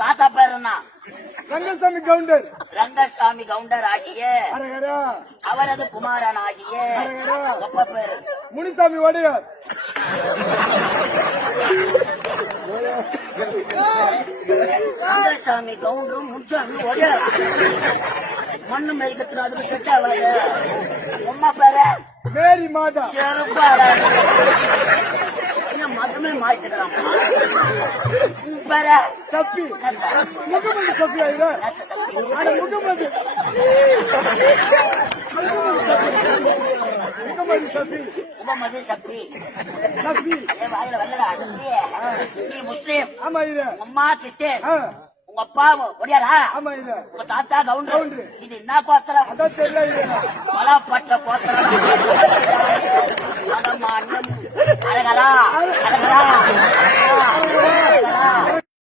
தாத்தா பேர் என்ன? ரங்கசாமி கவுண்டர். ரங்கசாமி கவுண்டர் ஆகிய அரகரா. அவரது குமாரன் ஆகிய அரகரா. அப்பா பேரு முனிசாமி வடியார். ரங்கசாமி கவுண்டரும் முனிசாமி வடியார். மண்ணு மெரிக்கிறதுக்கு அதுக்கு செட் ஆகாது. அம்மா பேரு மேரி மாதா. செருப்பாடா மதமே மாற்றிக்கிறான். பேரு சப்பி. முகமது சப்பி ஆயிரா. முகமது சப்பி. முகமது சப்பி. சப்பி. வாயில வரலடா. நீ முஸ்லீம். ஆமா இது. அம்மா கிறிஸ்டியன். உங்க அப்பா ஒடியாரா? ஆமா இது. உங்க தாத்தா கவுண்டர். இது என்ன கோத்திரம்? அதான் தெரியல. பலப்பட்ட கோத்திரம். அழகரா அழகரா அழகரா.